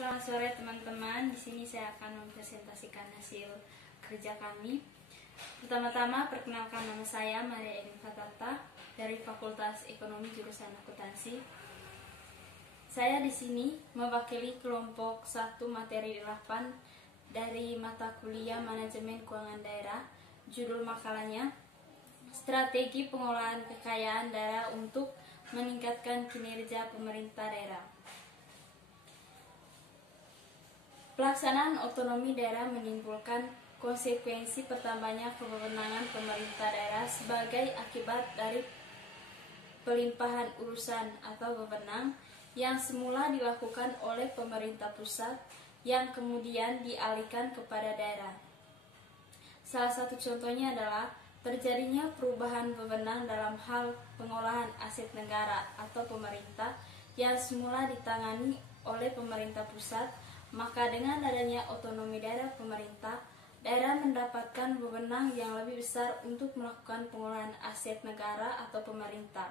Selamat sore teman-teman. Di sini saya akan mempresentasikan hasil kerja kami. Pertama-tama perkenalkan, nama saya Maria Edin Fatata dari Fakultas Ekonomi jurusan Akuntansi. Saya di sini mewakili kelompok 1 materi 8 dari mata kuliah Manajemen Keuangan Daerah. Judul makalahnya Strategi Pengolahan Kekayaan Daerah untuk Meningkatkan Kinerja Pemerintah Daerah. Pelaksanaan otonomi daerah menimbulkan konsekuensi pertamanya kewenangan pemerintah daerah sebagai akibat dari pelimpahan urusan atau wewenang yang semula dilakukan oleh pemerintah pusat yang kemudian dialihkan kepada daerah. Salah satu contohnya adalah terjadinya perubahan wewenang dalam hal pengolahan aset negara atau pemerintah yang semula ditangani oleh pemerintah pusat. Maka dengan adanya otonomi daerah pemerintah, daerah mendapatkan wewenang yang lebih besar untuk melakukan pengolahan aset negara atau pemerintah.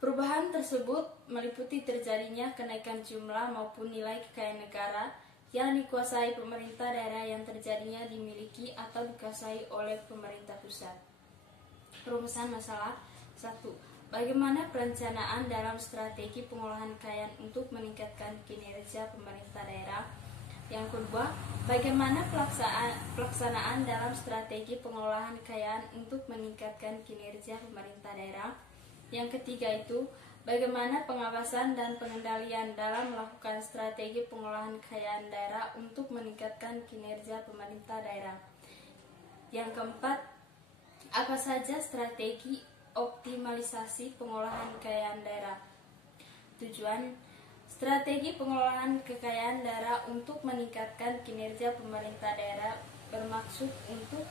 Perubahan tersebut meliputi terjadinya kenaikan jumlah maupun nilai kekayaan negara yang dikuasai pemerintah daerah yang terjadinya dimiliki atau dikuasai oleh pemerintah pusat. Perumusan masalah 1. Bagaimana perencanaan dalam strategi pengolahan kekayaan untuk meningkatkan kinerja pemerintah daerah? Yang kedua, bagaimana pelaksanaan dalam strategi pengolahan kekayaan untuk meningkatkan kinerja pemerintah daerah? Yang ketiga itu, bagaimana pengawasan dan pengendalian dalam melakukan strategi pengolahan kekayaan daerah untuk meningkatkan kinerja pemerintah daerah? Yang keempat, apa saja strategi optimalisasi pengolahan kekayaan daerah? Tujuan strategi pengolahan kekayaan daerah untuk meningkatkan kinerja pemerintah daerah bermaksud untuk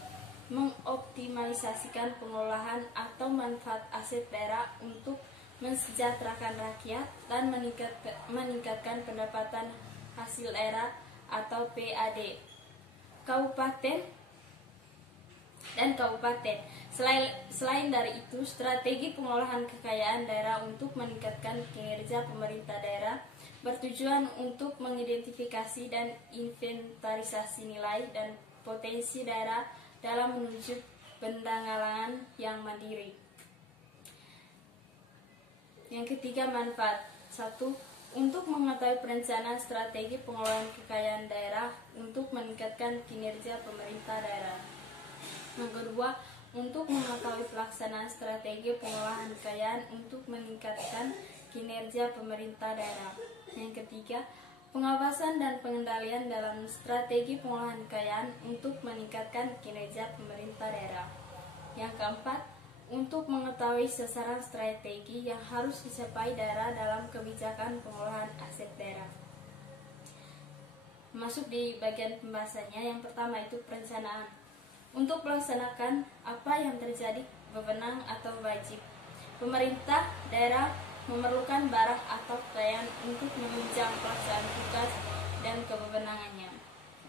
mengoptimalisasikan pengolahan atau manfaat aset daerah untuk mensejahterakan rakyat dan meningkatkan pendapatan hasil daerah atau PAD kabupaten dan kabupaten. Selain dari itu, strategi pengolahan kekayaan daerah untuk meningkatkan kinerja pemerintah daerah bertujuan untuk mengidentifikasi dan inventarisasi nilai dan potensi daerah dalam menuju pendanggalan yang mandiri. Yang ketiga, manfaat. 1. Untuk mengetahui perencanaan strategi pengolahan kekayaan daerah untuk meningkatkan kinerja pemerintah daerah. Yang kedua, untuk mengetahui pelaksanaan strategi pengolahan kekayaan untuk meningkatkan kinerja pemerintah daerah. Yang ketiga, pengawasan dan pengendalian dalam strategi pengolahan kekayaan untuk meningkatkan kinerja pemerintah daerah. Yang keempat, untuk mengetahui sasaran strategi yang harus dicapai daerah dalam kebijakan pengolahan aset daerah. Masuk di bagian pembahasannya. Yang pertama itu perencanaan. Untuk melaksanakan apa yang terjadi wewenang atau wajib, pemerintah daerah memerlukan barang atau kekayaan untuk menunjang pelaksanaan tugas dan kewenangannya.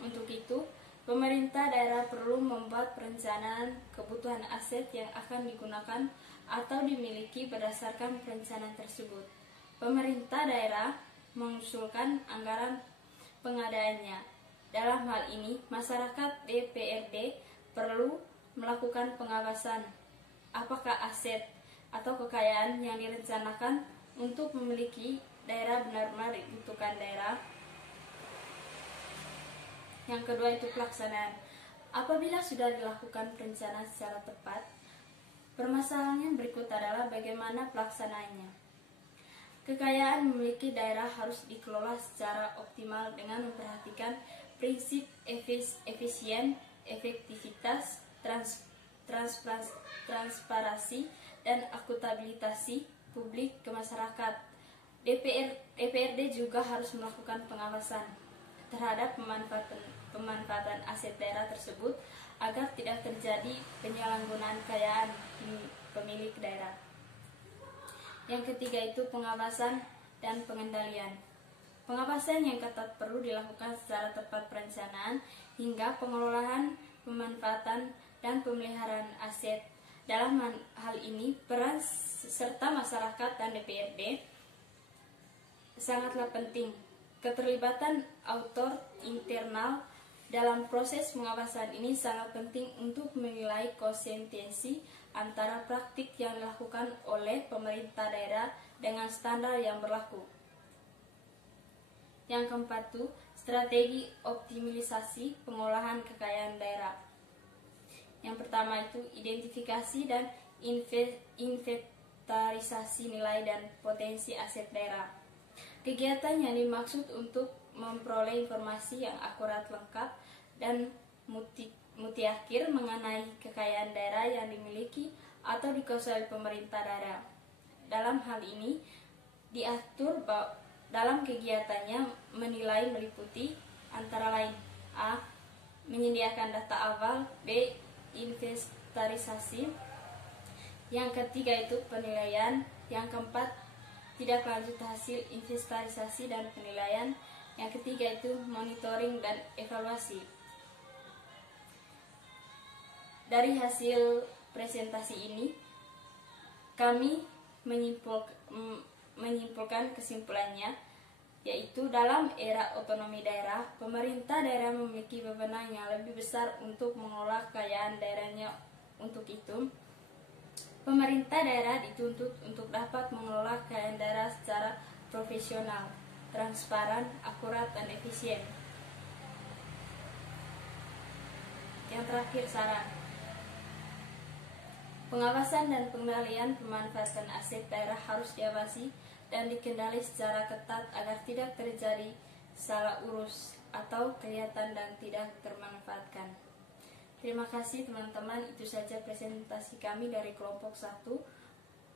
Untuk itu, pemerintah daerah perlu membuat perencanaan kebutuhan aset yang akan digunakan atau dimiliki berdasarkan perencanaan tersebut. Pemerintah daerah mengusulkan anggaran pengadaannya. Dalam hal ini, masyarakat DPRD perlu melakukan pengawasan apakah aset atau kekayaan yang direncanakan untuk memiliki daerah benar-benar dibutuhkan daerah. Yang kedua itu pelaksanaan. Apabila sudah dilakukan perencanaan secara tepat, permasalahan yang berikut adalah bagaimana pelaksanaannya. Kekayaan memiliki daerah harus dikelola secara optimal dengan memperhatikan prinsip efisien, efektivitas, transparansi, dan akuntabilitas publik ke masyarakat. DPRD juga harus melakukan pengawasan terhadap pemanfaatan aset daerah tersebut agar tidak terjadi penyalahgunaan kekayaan pemilik daerah. Yang ketiga itu pengawasan dan pengendalian. Pengawasan yang ketat perlu dilakukan secara tepat perencanaan hingga pengelolaan, pemanfaatan, dan pemeliharaan aset. Dalam hal ini, peran serta masyarakat dan DPRD sangatlah penting Keterlibatan autor internal dalam proses pengawasan ini sangat penting untuk menilai konsistensi antara praktik yang dilakukan oleh pemerintah daerah dengan standar yang berlaku. Yang keempat itu, strategi optimalisasi pengolahan kekayaan daerah. Yang pertama itu, identifikasi dan inventarisasi nilai dan potensi aset daerah. Kegiatan yang dimaksud untuk memperoleh informasi yang akurat, lengkap, dan mutakhir mengenai kekayaan daerah yang dimiliki atau dikuasai pemerintah daerah. Dalam hal ini, diatur dalam kegiatannya menilai meliputi antara lain: A. Menyediakan data awal. B. Inventarisasi. Yang ketiga itu penilaian. Yang keempat, tidak lanjut hasil inventarisasi dan penilaian. Yang ketiga itu monitoring dan evaluasi. Dari hasil presentasi ini, kami menyimpulkan kesimpulannya, yaitu dalam era otonomi daerah, pemerintah daerah memiliki wewenang yang lebih besar untuk mengelola kekayaan daerahnya. Untuk itu, pemerintah daerah dituntut untuk dapat mengelola kekayaan daerah secara profesional, transparan, akurat, dan efisien. Yang terakhir, saran. Pengawasan dan pengendalian pemanfaatan aset daerah harus diawasi dan dikendali secara ketat agar tidak terjadi salah urus atau kelihatan dan tidak termanfaatkan. Terima kasih teman-teman, itu saja presentasi kami dari kelompok 1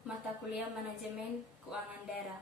mata kuliah Manajemen Keuangan Daerah.